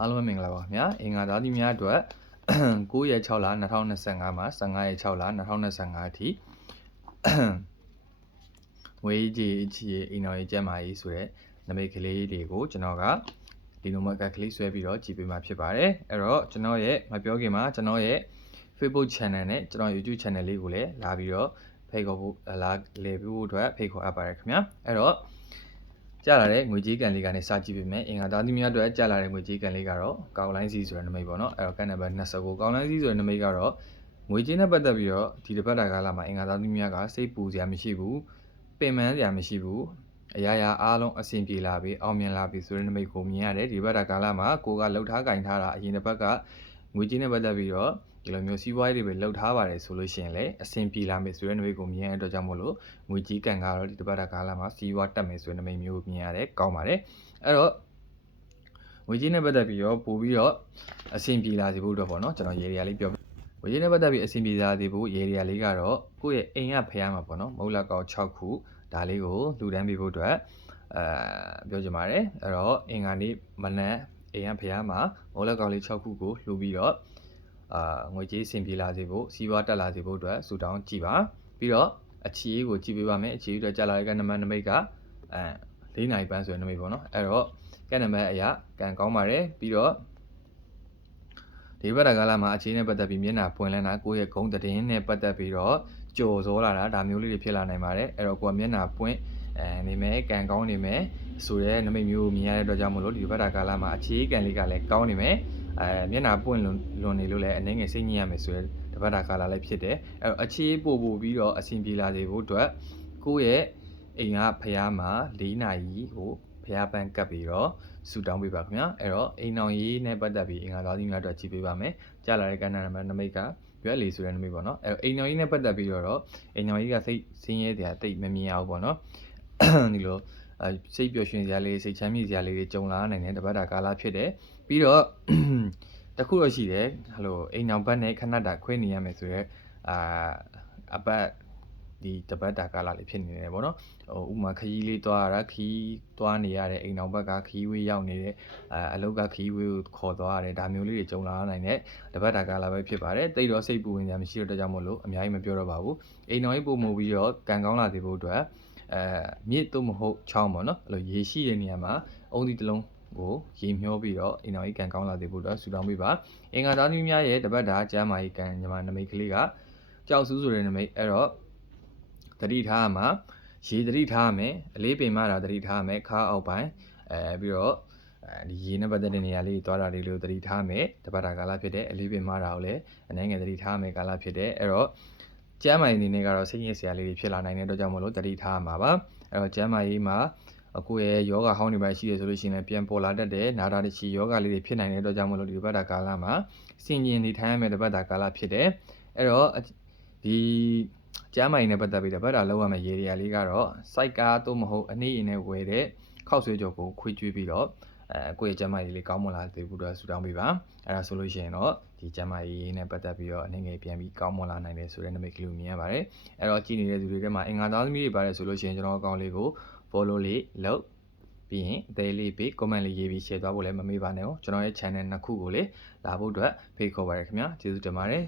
အားလုံးပဲမင်္ဂလာပါခင်ဗျာအင်္ဂါသားသမီးများအတွက်9ရက်6လ2025မှာ15ရက်6လ2025အထိငွေကြီးအချီအိမ်တော်ရေးကျမ်းမာရေးဆိုတဲ့နမိတ်ကလေးတွေကိုကျွန်တော်ကဒီလိုမှကကလေးဆွဲပြီးတော့ကြည့်ပေးမှာဖြစ်ပါတယ်အဲ့တော့ကျွန်တော်ရဲ့မပြောခင်မှာကျွန်တော်ရဲ့ Facebook channel နဲ့ကျွန်တော် YouTube channel လေးကိုလည်းလာပြီးတော့ဖိတ်ခေါ်ဖို့လာလေပြီးဖို့အတွက်ဖိတ်ခေါ်အပ်ပါတယ်ခင်ဗျာအဲ့တော့ကြာလာတဲ့ငွေကြေးကန်လေးကနေစကြည့်ပေးမယ်အင်္ဂါသားသမီးများအတွက်ကြာလာတဲ့ငွေကြေးကန်လေးကတော့ကောင်းလိုင်းစီဆိုတဲ့နမိတ်ပေါ့နော်အဲ့တော့ကန်နံပါတ်29ကောင်းလိုင်းစီဆိုတဲ့နမိတ်ကတော့ငွေကြေးနဲ့ပတ်သက်ပြီးတော့ဒီတစ်ပတ်တာကာလမှာအင်္ဂါသားသမီးများကစိတ်ပူစရာမရှိဘူးပင်ပန်းစရာမရှိဘူးအရာရာအားလုံးအဆင်ပြေလာပြီအောင်မြင်လာပြီဆိုတဲ့နမိတ်ကိုမြင်ရတယ်ဒီဘက်တာကာလမှာကိုကလှုပ်ထားကင်ထားတာအရင်တစ်ပတ်ကငွေကြေးနဲ့ပတ်သက်ပြီးတော့ဒီလိုမျိုးစီးပွားရေးတွေပဲလှုပ်ထားပါတယ်ဆိုလို့ရှိရင်လည်းအဆင်ပြေလာမယ်ဆိုတဲ့နမိတ်ကိုမြင်ရတဲ့အတွက်ကြောင့်မို့လို့ငွေကြေးကန်ကတော့ဒီတစ်ပတ်တာကာလမှာစီးပွားတက်မယ်ဆိုတဲ့နမိတ်မျိုးကိုမြင်ရတယ်ကောင်းပါတယ်အဲ့တော့ငွေကြေးနဲ့ပတ်သက်ပြီးတော့ပို့ပြီးတော့အဆင်ပြေလာစေဖို့အတွက်ပေါ့နော်ကျွန်တော်ရေရီယာလေးပြောငွေကြေးနဲ့ပတ်သက်ပြီးအဆင်ပြေလာစေဖို့ရေရီယာလေးကတော့ကိုယ့်ရဲ့အိမ်ကဖျားမှာပေါ့နော်မဟုတ်လောက်ကောက်6ခုဒါလေးကိုလူတန်းပေးဖို့အတွက်ပြောချင်ပါတယ်အဲ့တော့အင်္ဂါနေ့မနက်အိမ်ကဖျားမှာမဟုတ်လောက်ကောက်လေး6ခုကိုလှူပြီးတော့ငွေကြေးအဆင်ပြေလာစေဖို့စီးပွားတက်လာစေဖို့အတွက်ဆူတောင်းကြည့်ပါပြီးတော့အခြေအေးကိုကြည့်ပေးပါမယ်အခြေအေးအတွက်ကြာလာတဲ့ကနံပါတ်နမိတ်က4နိုင်ပန်းဆိုတဲ့နမိတ်ပေါ့နော်အဲ့တော့ကနံပါတ်အရာကန်ကောင်းပါတယ်ပြီးတော့ဒီဘက်ကာလမှာအခြေအနေနဲ့ပတ်သက်ပြီးမျက်နှာပွင့်လန်းတာကိုယ့်ရဲ့ဂုဏ်သတင်းနဲ့ပတ်သက်ပြီးတော့ကြော်စောလာတာဒါမျိုးလေးတွေဖြစ်လာနိုင်ပါတယ်အဲ့တော့ကိုယ်ကမျက်နှာပွင့်နေမယ်ကန်ကောင်းနေမယ်ဆိုတဲ့နမိတ်မျိုးကိုမြင်ရတဲ့အတွက်ကြောင့်မို့လို့ဒီဘက်ကာလမှာအခြေကန်လေးကလည်းကောင်းနေမယ်မျက်နှာပွင့်လွန်နေလို့လည်းအနေငယ်စိတ်ညစ်ရမယ်ဆိုတဲ့ဒီဘက်ကာလလည်းဖြစ်တယ်အဲ့တော့အခြေပို့ပြီးတော့အဆင်ပြေလာစေဖို့အတွက်ကိုယ့်ရဲ့အိမ်ကဖျားမှာ4နာရီကိုဖျားပန်းကပ်ပြီးတော့ဆူတောင်းပေးပါခင်ဗျာအဲ့တော့အိမ်အောင်ရေးနဲ့ပတ်သက်ပြီးအင်္ဂါသားသီးများအတွက်ကြည့်ပေးပါမယ်ကြာလာတဲ့ကဏ္ဍနံပါတ်2မိတ်ကရွက်လီဆိုတဲ့နမိတ်ပေါ့နော်အဲ့တော့အိမ်အောင်ရေးနဲ့ပတ်သက်ပြီးတော့အိမ်အောင်ရေးကစိတ်ဆင်းရဲစရာတိတ်မမြင်အောင်ပေါ့နော်ဒီလိုစိတ်ပျော်ရွှင်စရာလေးစိတ်ချမ်းမြေ့စရာလေးတွေကြုံလာနိုင်တဲ့တပတ်တာကာလဖြစ်တယ်ပြီးတော့တခုတော့ရှိတယ်ဟလိုအိမ်အောင်ဘက်နဲ့ခဏတာခွဲနေရမယ်ဆိုတော့အပတ်ဒီတပတ်တာကာလလေးဖြစ်နေတယ်ပေါ့နော်ဥမာခရီးလေးသွားရတာခီးသွားနေရတဲ့အိမ်အောင်ဘက်ကခီးဝေးရောက်နေတဲ့အလောက်ကခီးဝေးကိုခေါ်သွားရတယ်ဒါမျိုးလေးတွေကြုံလာနိုင်တဲ့တပတ်တာကာလပဲဖြစ်ပါတယ်တိတ်တော့စိတ်ပူဝင်စရာမရှိတဲ့အတွက်ကြောင့်မို့လို့အများကြီးမပြောတော့ပါဘူးအိမ်အောင်ကြီးပုံမှုပြီးတော့ကန်ကောင်းလာစေဖို့အတွက်မြစ်တို့မဟုတ်ချောင်းပေါ့နော်အဲ့လိုရေရှိတဲ့နေရာမှာအုံးဒီတစ်လုံးကိုရေမျောပြီးတော့အိမ်အောင်ကြီးကန်ကောင်းလာစေဖို့အတွက်ဆူတောင်းပေးပါအင်္ဂါသားသမီးများရဲ့တပတ်တာကျမ်းမာရေးကန်ညီမနမိတ်ကလေးကကြောက်စူးဆိုတဲ့နမိတ်အဲ့တော့သတိထားမှာရေသတိထားမယ်အလေးပင်မတာသတိထားမယ်ခါအောက်ပိုင်းပြီးတော့ဒီရေနဲ့ပတ်သက်တဲ့နေရာလေးသွားတာလေးလို့သတိထားမယ်တပတ်တာကာလဖြစ်တဲ့အလေးပင်မတာကိုလည်းအနေငယ်သတိထားမယ်ကာလဖြစ်တဲ့အဲ့တော့ကျမ်းမာရေးအနေနဲ့ကတော့စိတ်ညစ်စရာလေးတွေဖြစ်လာနိုင်တဲ့အတွက်ကြောင့်မလို့သတိထားမှာပါအဲ့တော့ကျမ်းမာရေးမှာအခုရဲ့ယောဂဟောင်းတွေပဲရှိရဆိုလို့ရှိရင်ပြန်ပေါ်လာတတ်တဲ့နာတာတချီယောဂလေးတွေဖြစ်နိုင်တဲ့အတွက်ကြောင့်မလို့ဒီဘက်တာကာလမှာစင်ကျင်နေထိုင်ရမယ့်တပတ်တာကာလဖြစ်တယ်အဲ့တော့ဒီကျမ်းမာရေးနဲ့ပတ်သက်ပြီးတပတ်တာလောက်ရမယ့်ရေရီယာလေးကတော့စိုက်ကားသို့မဟုတ်အနည်းအင်းနဲ့ဝယ်တဲ့ခောက်ဆွဲကြော်ကိုခွေးကျွေးပြီးတော့ကိုယ့်ရဲ့ကျမ်းမာရေးလေးကောင်းမွန်လာစေဖို့အတွက်ဆုတောင်းပေးပါအဲ့ဒါဆိုလို့ရှိရင်တော့ဒီကျမ်းမာရေးနဲ့ပတ်သက်ပြီးတော့အနေငယ်ပြန်ပြီးကောင်းမွန်လာနိုင်တယ်ဆိုတဲ့နမိတ်ကလေးကိုမြင်ရပါတယ်အဲ့တော့ကြည့်နေတဲ့သူတွေကမှအင်္ဂါသားသမီးတွေပါတယ်ဆိုလို့ရှိရင်ကျွန်တော်အကောင့်လေးကို follow လေးလုပ်ပြီးရင်အသေးလေးပေး comment လေးရေးပြီး share သွားဖို့လည်းမမေ့ပါနဲ့ကျွန်တော်ရဲ့ channel နှစ်ခုကိုလည်းလာဖို့အတွက်ဖိတ်ခေါ်ပါရခင်ဗျာကျေးဇူးတင်ပါတယ်